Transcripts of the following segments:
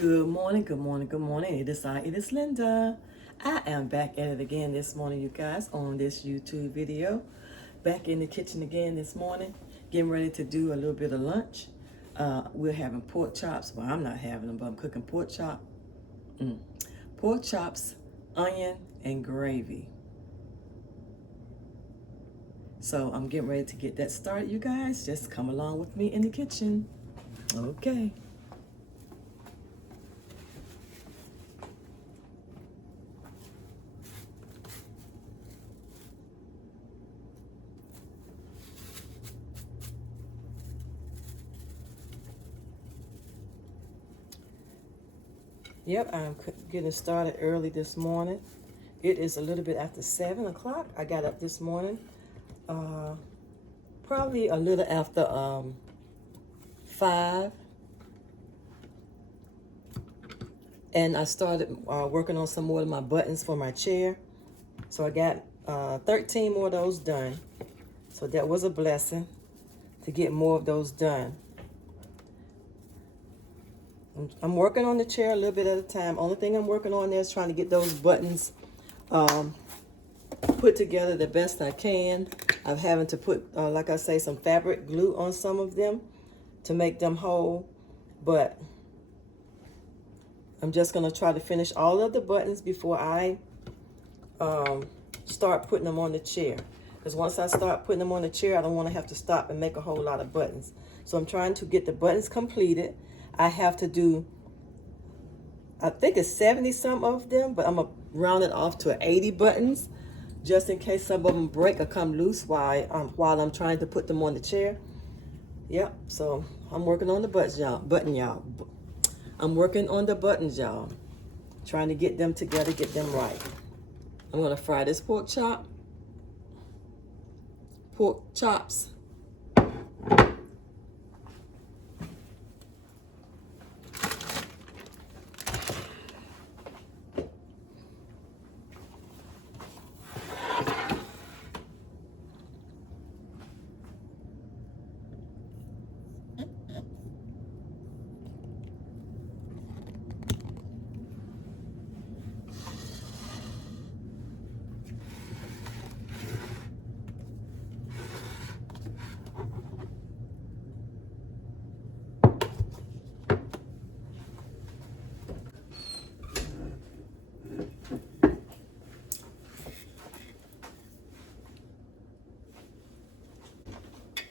Good morning, good morning, good morning. It is Linda. I am back at it again this morning, you guys, on this YouTube video. Back in the kitchen again this morning, getting ready to do a little bit of lunch. We're having pork chops. Well, I'm not having them, but I'm cooking pork chops, onion, and gravy. So I'm getting ready to get that started, you guys. Just come along with me in the kitchen. Okay. Yep, I'm getting started early this morning. It is a little bit after 7 o'clock. I got up this morning, probably a little after 5. And I started working on some more of my buttons for my chair. So I got 13 more of those done. So that was a blessing to get more of those done. I'm working on the chair a little bit at a time. Only thing I'm working on there is trying to get those buttons put together the best I can. I'm having to put, like I say, some fabric glue on some of them to make them whole. But I'm just going to try to finish all of the buttons before I start putting them on the chair. Because once I start putting them on the chair, I don't want to have to stop and make a whole lot of buttons. So I'm trying to get the buttons completed. I have to do, I think it's 70 some of them, but I'm going to round it off to 80 buttons, just in case some of them break or come loose while I'm trying to put them on the chair. Yep, so I'm working on the buttons, y'all. I'm working on the buttons, y'all. Trying to get them together, get them right. I'm going to fry this pork chops.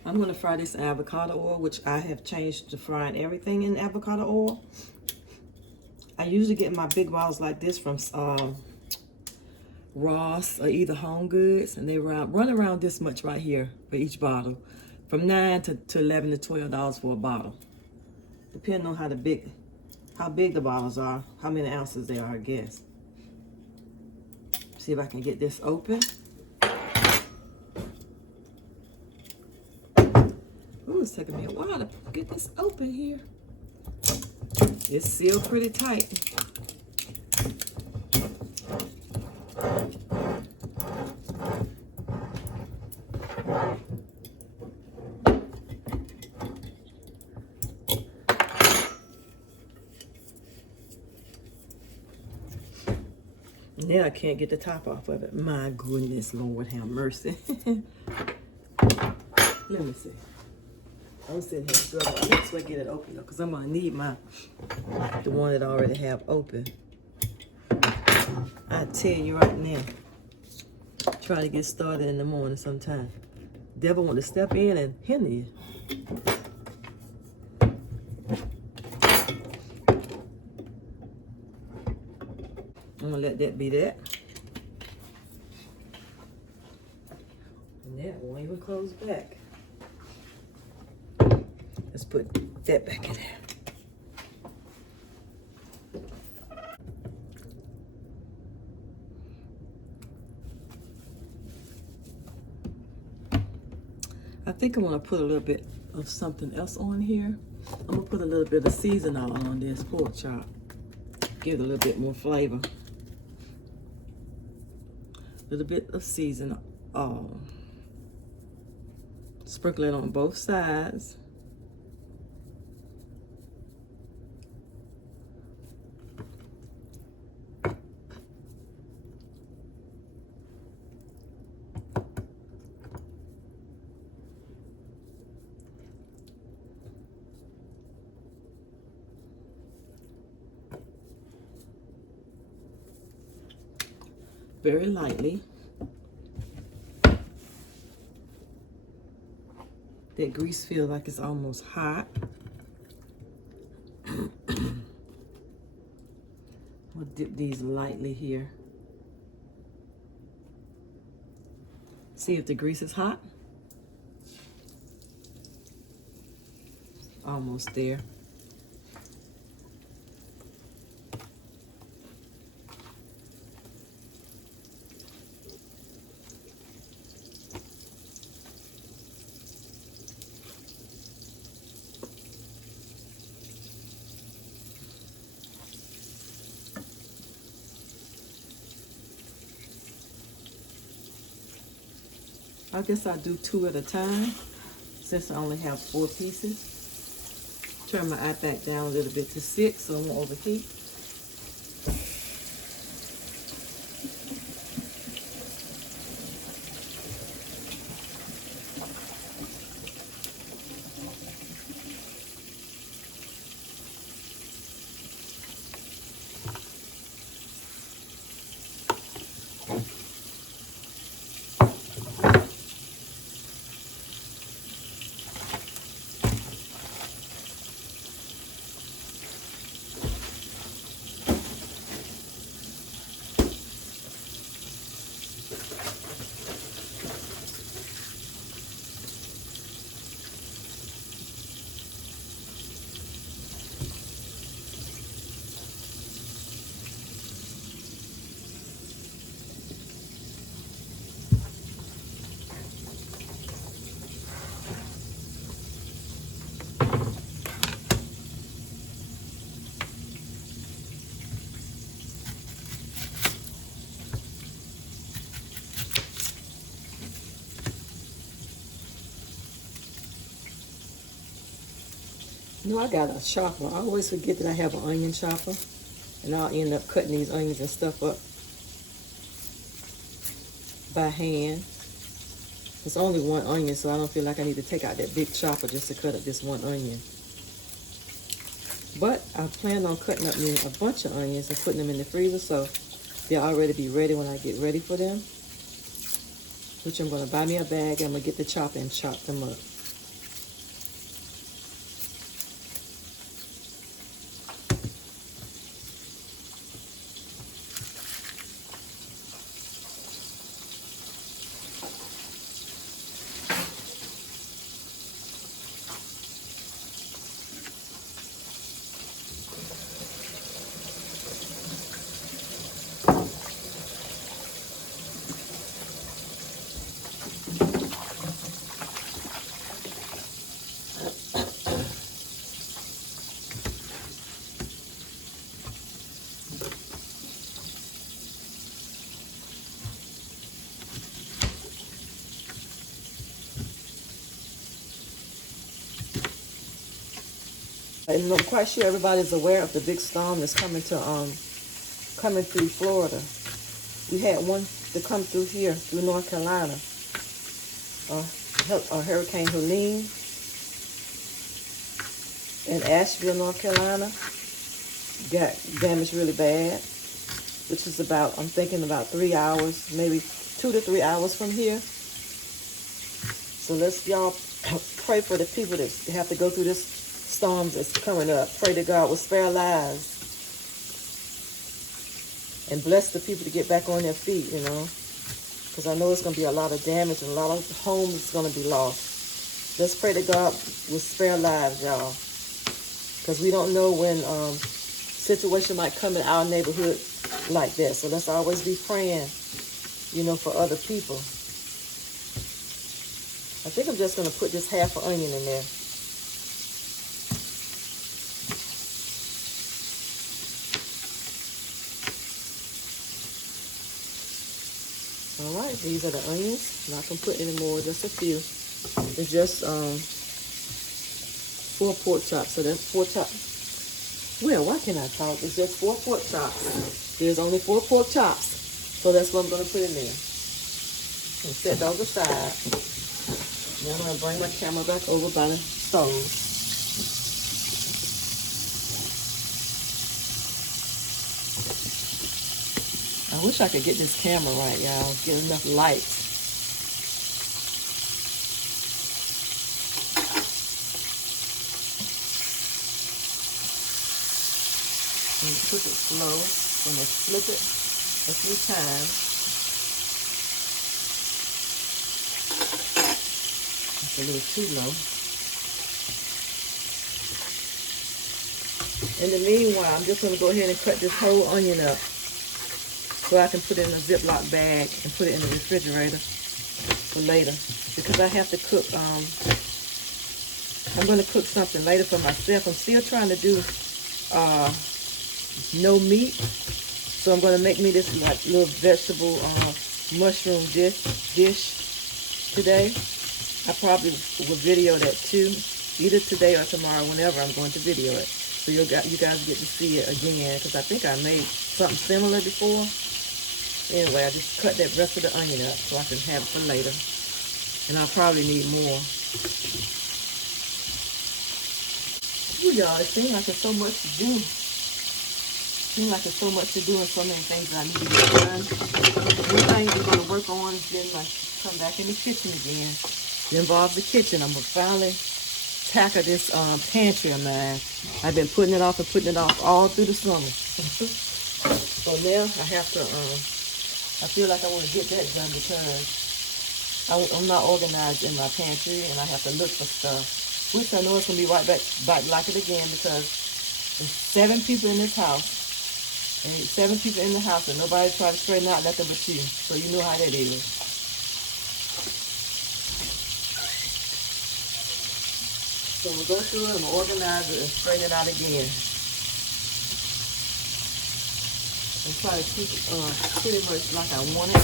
I'm going to fry this in avocado oil, which I have changed to frying everything in avocado oil. I usually get my big bottles like this from Ross or either Home Goods, and they run around this much right here for each bottle, from $9 to $11 to $12 for a bottle, depending on how big the bottles are, how many ounces they are, I guess. See if I can get this open. Ooh, it's taking me a while to get this open here. It's sealed pretty tight. Now I can't get the top off of it. My goodness, Lord have mercy. Let me see. I'm sitting here struggling. Let's get it open though, because I'm gonna need the one that I already have open. I tell you right now, trying to get started in the morning sometime. Devil want to step in and hinder you. I'm gonna let that be that. And that won't even close back. Let's put that back in there. I think I want to put a little bit of something else on here. I'm gonna put a little bit of seasoning on this pork chop. Give it a little bit more flavor. A little bit of seasoning. Sprinkle it on both sides. very lightly. That grease feels like it's almost hot. We'll dip these lightly here. See if the grease is hot. Almost there. I guess I'll do 2 at a time since I only have 4 pieces. Turn my eye back down a little bit to 6 so it won't overheat. You know, I got a chopper. I always forget that I have an onion chopper. And I'll end up cutting these onions and stuff up by hand. It's only 1 onion, so I don't feel like I need to take out that big chopper just to cut up this 1 onion. But I plan on cutting up me a bunch of onions and putting them in the freezer so they'll already be ready when I get ready for them. Which I'm going to buy me a bag and I'm going to get the chopper and chop them up. And I'm quite sure everybody's aware of the big storm that's coming through Florida. We had one to come through here, through North Carolina. Hurricane Helene in Asheville, North Carolina, got damaged really bad, which is about, I'm thinking about 3 hours, maybe 2 to 3 hours from here. So let's y'all pray for the people that have to go through this storms that's coming up. Pray that God will spare lives and bless the people to get back on their feet, you know, because I know it's going to be a lot of damage and a lot of homes is going to be lost. Let's pray that God will spare lives, y'all, because we don't know when situation might come in our neighborhood like that. So let's always be praying, you know, for other people. I think I'm just going to put this half an onion in there. Alright, these are the onions. Not going to put any more, just a few. It's just 4 pork chops. So that's 4 chops. Well, why can't I talk? It's just 4 pork chops. There's only 4 pork chops. So that's what I'm going to put in there. And set those aside. Now I'm going to bring my camera back over by the stove. I wish I could get this camera right, y'all. Get enough light. And cook it slow. And then flip it a few times. It's a little too low. In the meanwhile, I'm just going to go ahead and cut this whole onion up so I can put it in a Ziploc bag and put it in the refrigerator for later. Because I have to cook, I'm going to cook something later for myself. I'm still trying to do no meat. So I'm going to make me this like little vegetable mushroom dish today. I probably will video that too, either today or tomorrow, whenever I'm going to video it. So you guys get to see it again, because I think I made something similar before. Anyway, I just cut that rest of the onion up so I can have it for later. And I'll probably need more. Ooh, y'all, it seems like there's so much to do. Seems like there's so much to do and so many things that I need to get done. One thing I'm going to work on is then like come back in the kitchen again. It involves the kitchen. I'm going to finally tackle this pantry of mine. I've been putting it off all through the summer. So now I have to, I feel like I want to get that done because I'm not organized in my pantry and I have to look for stuff. Which I know it's going to be right back like it again because there's 7 people in this house. And 7 people in the house and nobody try to straighten out nothing but you. So you know how that is. So we'll go through it and organize it and straighten it out again. And try to keep it pretty much like I want it.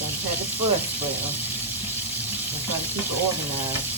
I just had to fuss, but I'm trying to keep it organized.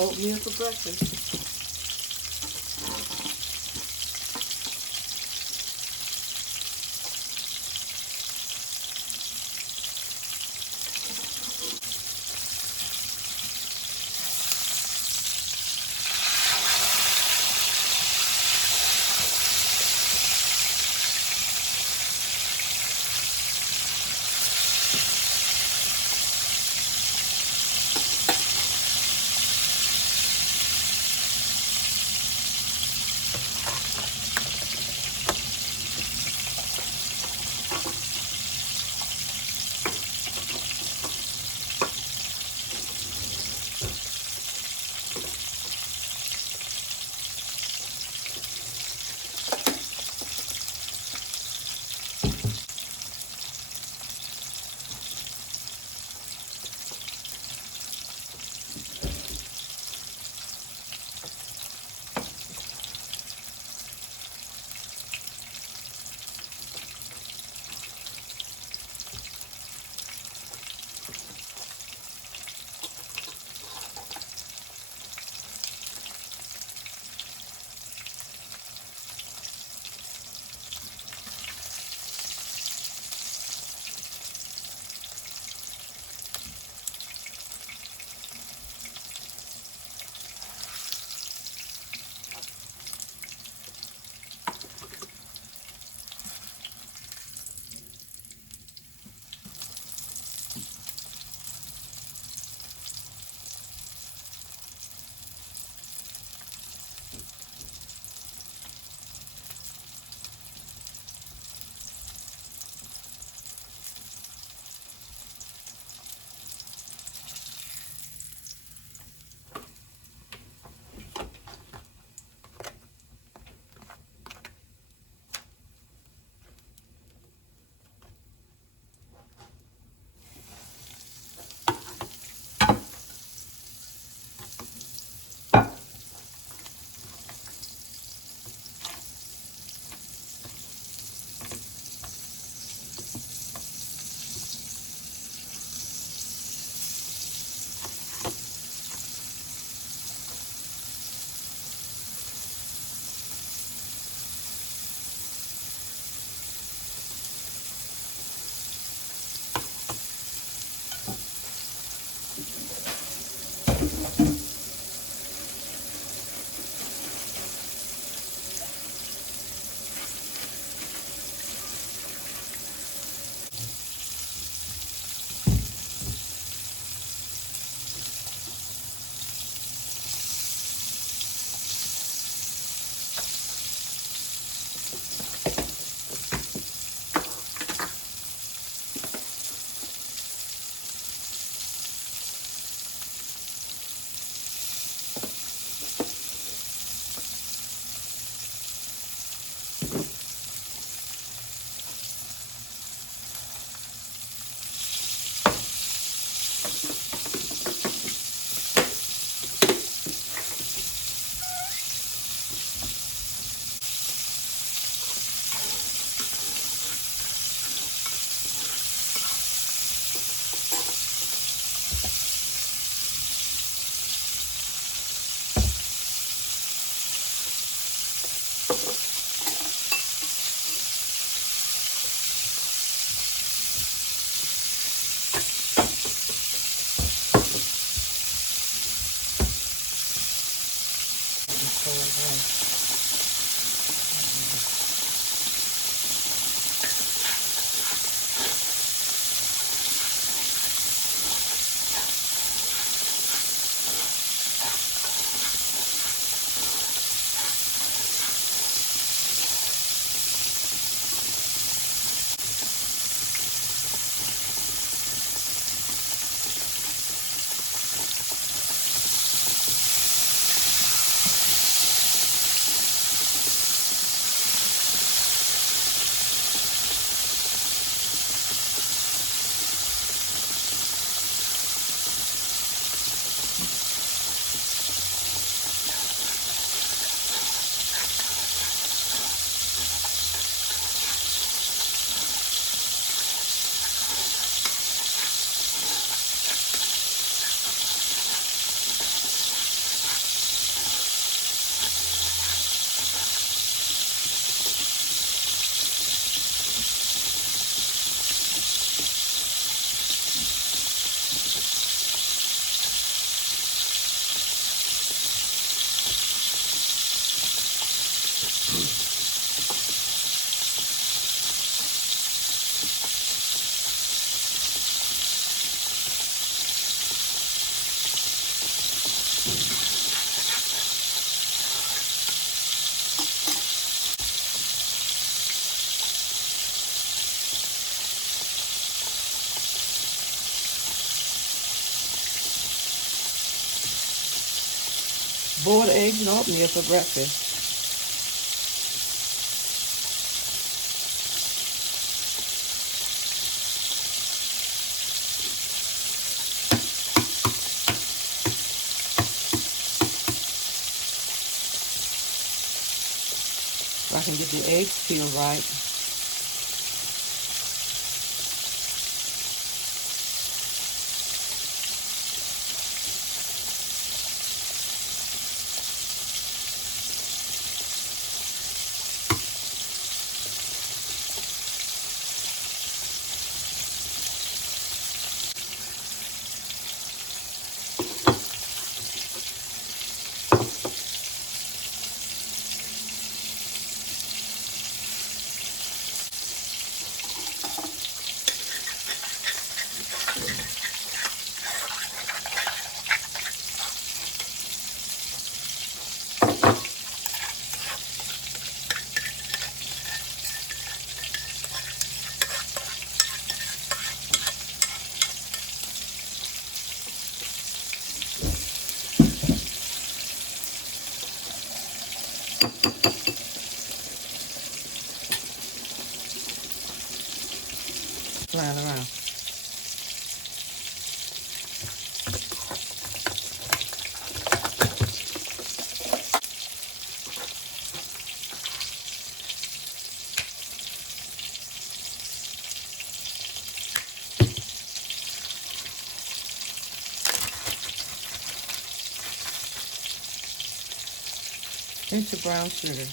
Oatmeal for breakfast. Boiled eggs and oatmeal for breakfast. So I can get the eggs peeled right. Flying around. Into brown sugar.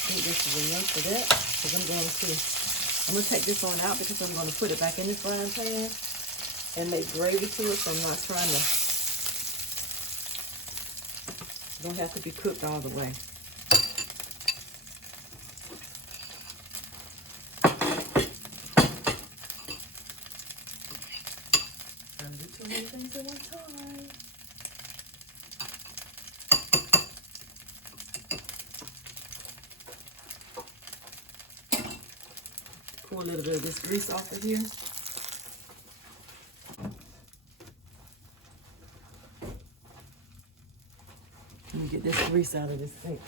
I think this is enough for that, because I'm going to take this one out because I'm going to put it back in the frying pan and make gravy to it, so I'm not trying to, don't have to be cooked all the way. Trying to do too many things at one time. Pour a little bit of this grease off of here. Let me get this grease out of this sink.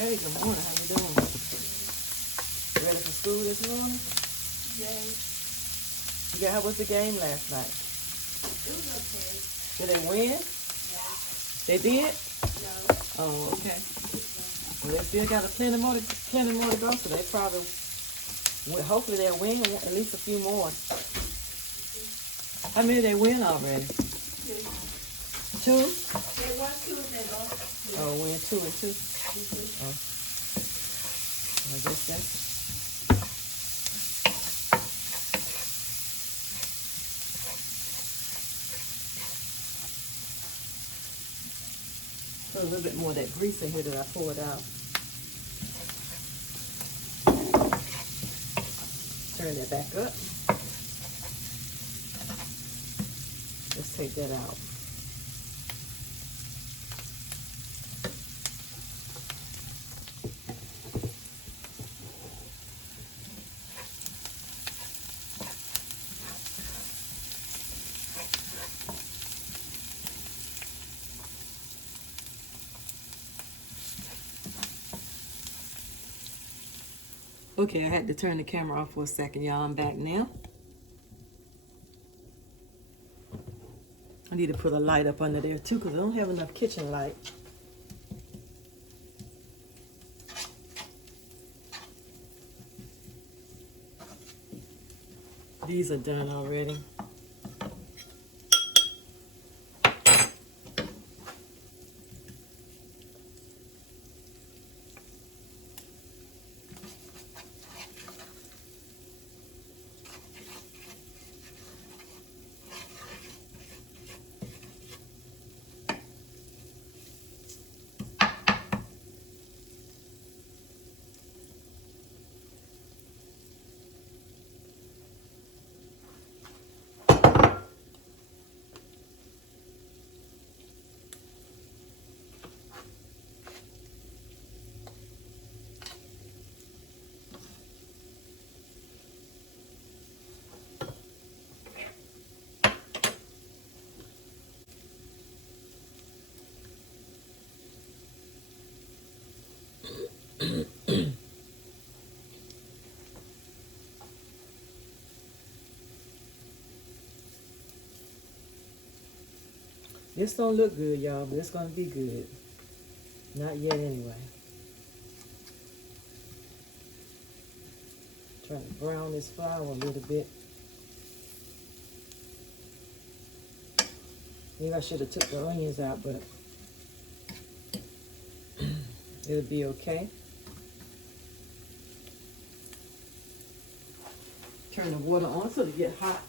Hey, good morning. How you doing? Ready for school this morning? Yay. How was the game last night? It was okay. Did they win? Yeah. They did? No. Oh, okay. Well, they still got plenty more to go, so they probably, hopefully they'll win at least a few more. How many they win already? Two. Two? They won two and they lost two. Oh, win 2 and 2. Mm-hmm. Oh, I guess that's. Put a little bit more of that grease in here that I poured out. Turn that back up. Let's take that out. Okay, I had to turn the camera off for a second, y'all. I'm back now. I need to put a light up under there too because I don't have enough kitchen light. These are done already. This don't look good, y'all, but it's gonna be good. Not yet, anyway. Trying to brown this flour a little bit. Maybe I should have took the onions out, but it'll be okay. Turn the water on so it get hot.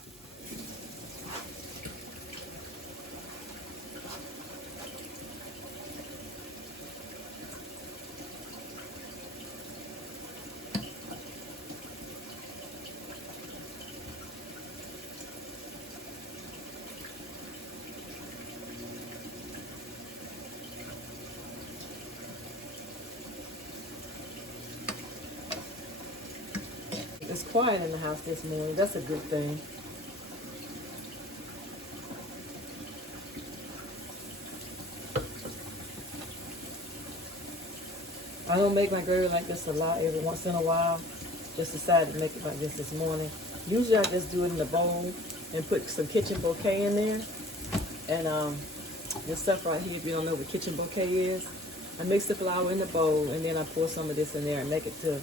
It's quiet in the house this morning. That's a good thing. I don't make my gravy like this a lot. Every once in a while, just decided to make it like this morning. Usually I just do it in a bowl and put some kitchen bouquet in there. And this stuff right here, if you don't know what kitchen bouquet is, I mix the flour in the bowl and then I pour some of this in there and make it to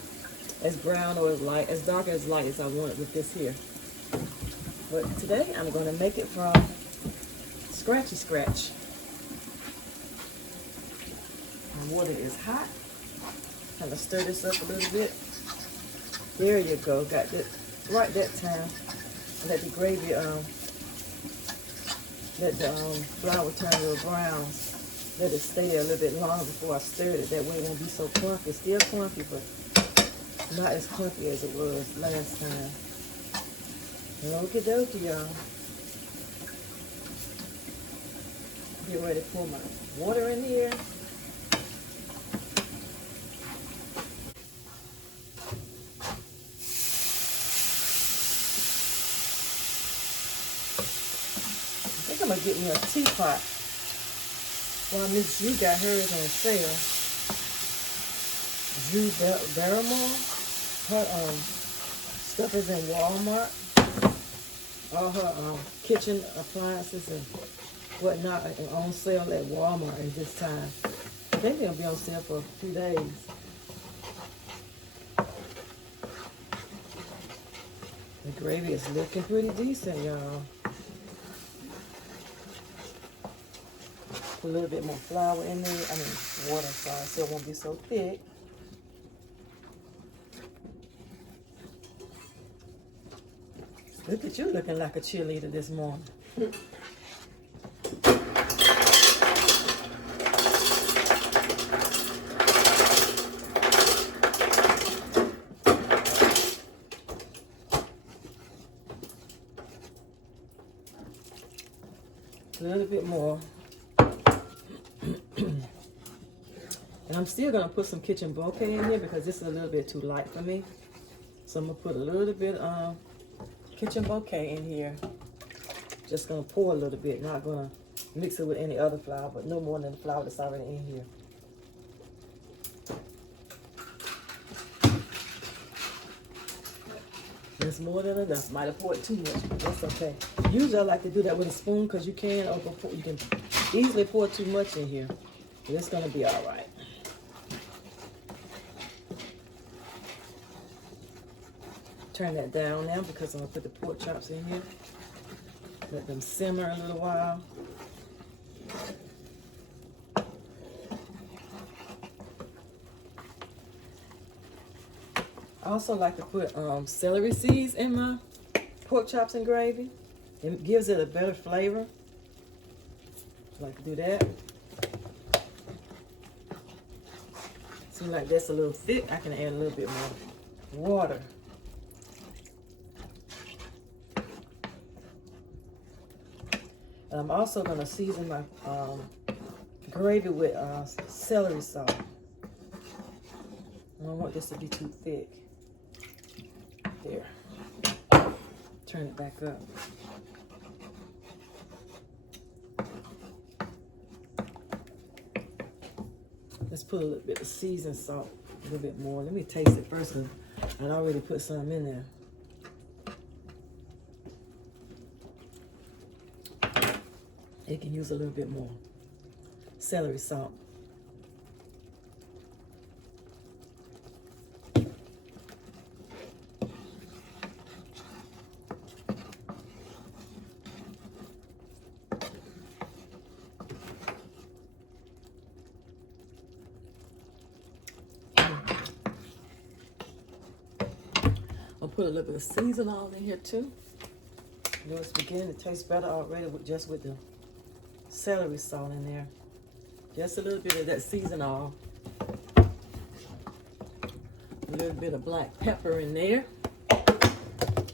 as brown or as light, as dark as light as I want it with this here. But today I'm going to make it from scratchy scratch. My water is hot. Kind of stir this up a little bit. There you go. Got it right that time. Let the gravy, let the flour turn a little brown. Let it stay a little bit longer before I stir it. That way it won't be so clumpy. It's still clumpy, but not as clumpy as it was last time. Okie dokie, y'all. Get ready to pour my water in here. I think I'm gonna get me a teapot. Well, Miss G got hers on sale. Drew Barrymore. Her stuff is in Walmart. All her kitchen appliances and whatnot are on sale at Walmart at this time. I think they'll be on sale for a few days. The gravy is looking pretty decent, y'all. Put a little bit more flour in there. I mean, water, sorry, so it won't be so thick. Look at you looking like a cheerleader this morning. A little bit more. And I'm still gonna put some kitchen bouquet in here because this is a little bit too light for me. So I'm gonna put a little bit of kitchen bouquet in here. Just gonna pour a little bit, not gonna mix it with any other flour, but no more than the flour that's already in here. That's more than enough. Might have poured too much, but that's okay. Usually I like to do that with a spoon because you can easily pour too much in here. But it's gonna be all right. Turn that down now because I'm gonna put the pork chops in here. Let them simmer a little while. I also like to put celery seeds in my pork chops and gravy. It gives it a better flavor. I like to do that. Seems like that's a little thick. I can add a little bit more water. And I'm also going to season my gravy with celery salt. I don't want this to be too thick. There. Turn it back up. Let's put a little bit of seasoned salt, a little bit more. Let me taste it first because I already put some in there. It can use a little bit more celery salt. I'll put a little bit of seasoning all in here too. You know, it's beginning to taste better already just with the celery salt in there. Just a little bit of that season oil. A little bit of black pepper in there.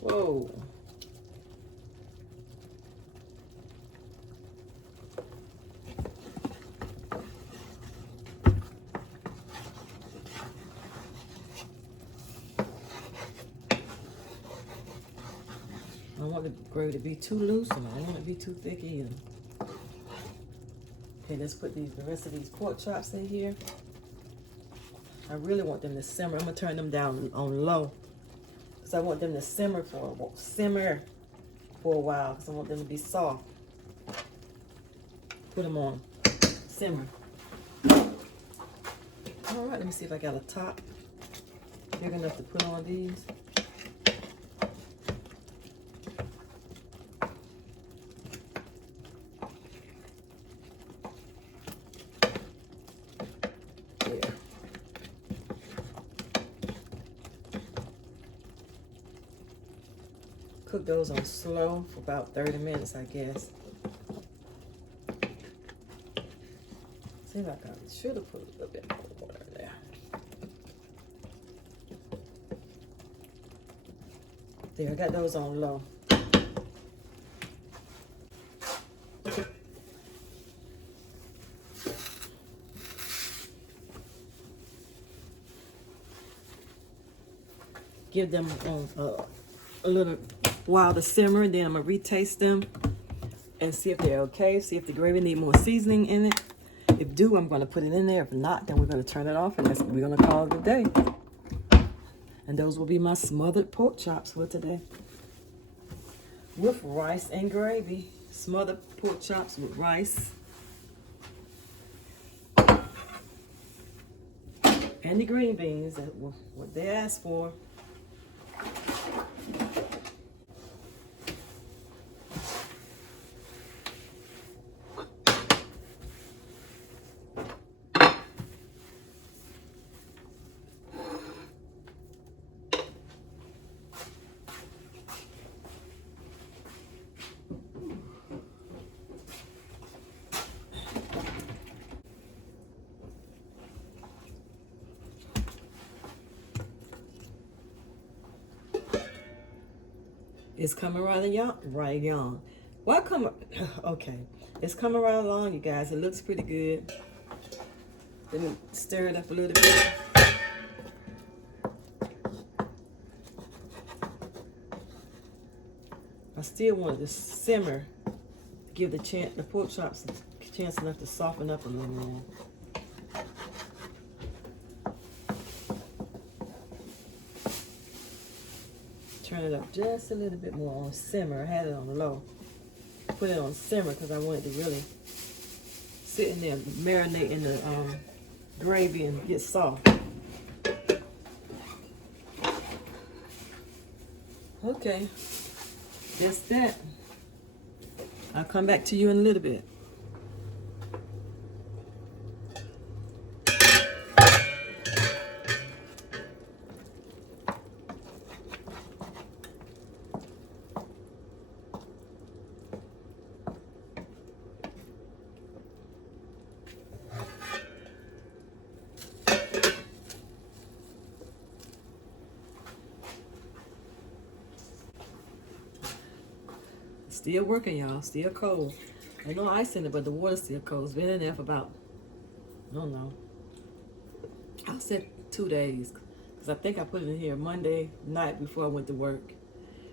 Whoa. I don't want the gravy to be too loose and I don't want it to be too thick either. Okay, let's put the rest of these pork chops in here. I really want them to simmer. I'm gonna turn them down on low because I want them to simmer for a while because I want them to be soft. Put them on simmer. All right, let me see if I got a top big enough to put on these. Cook those on slow for about 30 minutes, I guess. Seems like I should have put a little bit more water in there. There, I got those on low. Give them a little while to simmer, and then I'm gonna retaste them and see if they're okay. See if the gravy need more seasoning in it. If do, I'm going to put it in there. If not, then we're going to turn it off and we're going to call it a day. And those will be my smothered pork chops for today. With rice and gravy. Smothered pork chops with rice. And the green beans, that were what they asked for. It's coming right on. Why come? Okay, it's coming right along, you guys. It looks pretty good. Let me stir it up a little bit. I still want it to simmer, give the pork chops a chance enough to soften up a little more. Turn it up just a little bit more on simmer. I had it on low. Put it on simmer because I wanted to really sit in there, marinate in the gravy and get soft. Okay, that's that. I'll come back to you in a little bit. Still working, y'all. Still cold. Ain't no ice in it, but the water's still cold. It's been in there for about, I don't know. I said 2 days. Because I think I put it in here Monday night before I went to work.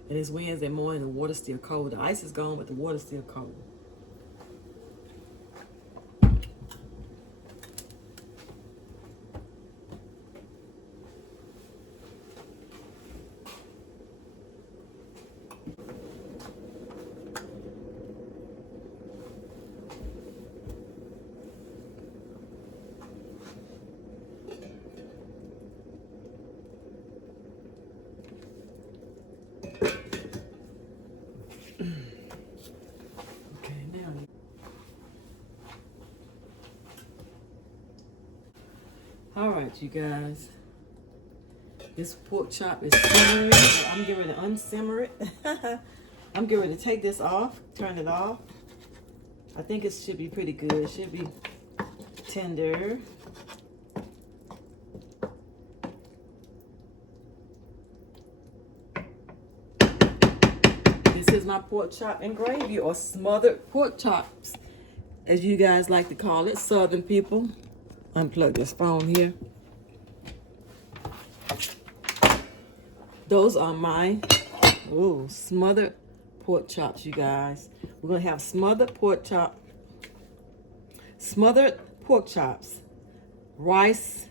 And it's Wednesday morning, the water's still cold. The ice is gone, but the water's still cold. All right, you guys. This pork chop is simmering. So I'm getting ready to unsimmer it. I'm getting ready to take this off, turn it off. I think it should be pretty good. It should be tender. This is my pork chop and gravy, or smothered pork chops, as you guys like to call it, Southern people. Unplug this phone here. Those are my smothered pork chops, you guys. We're gonna have smothered pork chops, rice,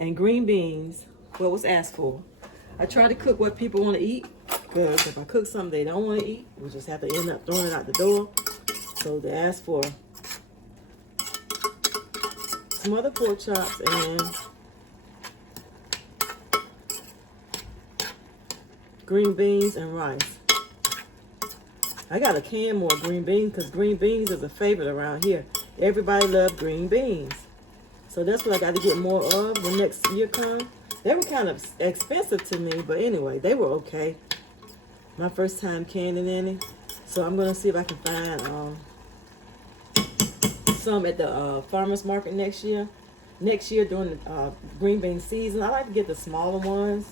and green beans. What was asked for. I try to cook what people want to eat, because if I cook something they don't want to eat, we'll just have to end up throwing it out the door. So they asked for smothered pork chops and green beans and rice. I got a can more green beans because green beans is a favorite around here. Everybody loves green beans. So that's what I got to get more of when next year comes. They were kind of expensive to me, but anyway, they were okay. My first time canning any. So I'm going to see if I can find some at the farmer's market next year. Next year during the green bean season. I like to get the smaller ones.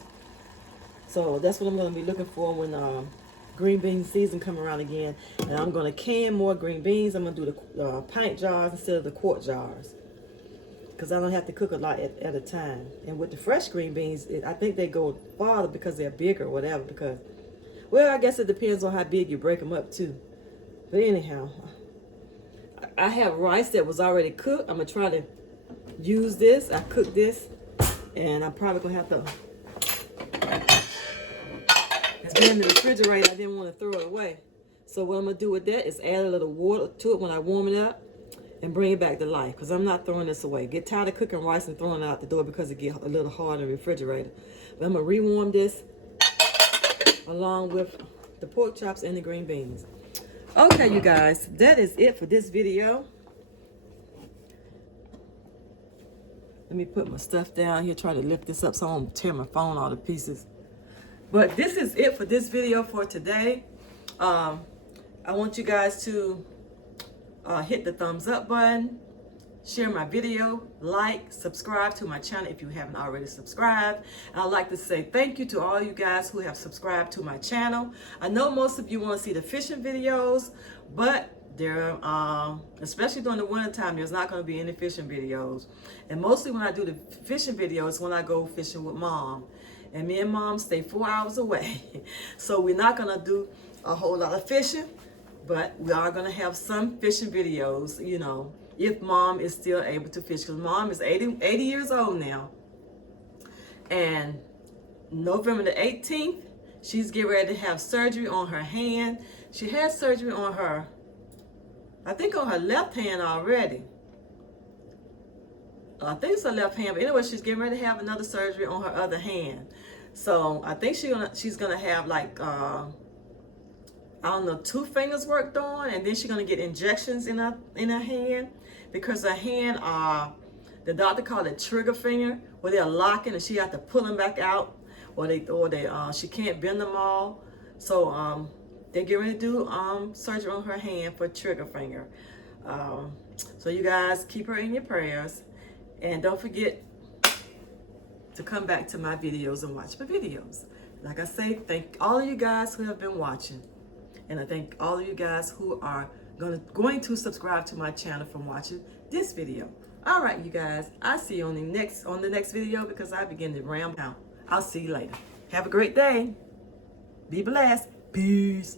So that's what I'm going to be looking for when green bean season come around again. And I'm going to can more green beans. I'm going to do the pint jars instead of the quart jars, because I don't have to cook a lot at a time. And with the fresh green beans, I think they go farther because they're bigger or whatever. Because, well, I guess it depends on how big you break them up too. But anyhow, I have rice that was already cooked. I'm gonna try to use this. I cooked this, and I'm probably gonna have to. It's been in the refrigerator. I didn't want to throw it away. So what I'm gonna do with that is add a little water to it when I warm it up, and bring it back to life. Cause I'm not throwing this away. Get tired of cooking rice and throwing it out the door because it gets a little hard in the refrigerator. But I'm gonna rewarm this along with the pork chops and the green beans. Okay, you guys, that is it for this video. Let me put my stuff down here, try to lift this up so I don't tear my phone all to pieces. But this is it for this video for today. I want you guys to hit the thumbs up button, share my video, like, subscribe to my channel if you haven't already subscribed. I'd like to say thank you to all you guys who have subscribed to my channel. I know most of you want to see the fishing videos, but there, especially during the winter time, there's not going to be any fishing videos. And mostly when I do the fishing videos, when I go fishing with Mom. And me and Mom stay 4 hours away. So we're not going to do a whole lot of fishing, but we are going to have some fishing videos, you know, if Mom is still able to fish. Because Mom is 80 years old now. And November the 18th, she's getting ready to have surgery on her hand. She had surgery on her, I think on her left hand already. I think it's her left hand, but anyway, she's getting ready to have another surgery on her other hand. So I think she's gonna have like I don't know, 2 fingers worked on, and then she's gonna get injections in her hand because her hand the doctor called it trigger finger, where they're locking and she have to pull them back out, or she can't bend them all. So they're getting ready to do surgery on her hand for trigger finger. So you guys keep her in your prayers. And don't forget to come back to my videos and watch my videos. Like I say, thank all of you guys who have been watching. And I thank all of you guys who are going to subscribe to my channel from watching this video. All right, you guys. I'll see you on the next video because I begin to ramble out. I'll see you later. Have a great day. Be blessed. Peace.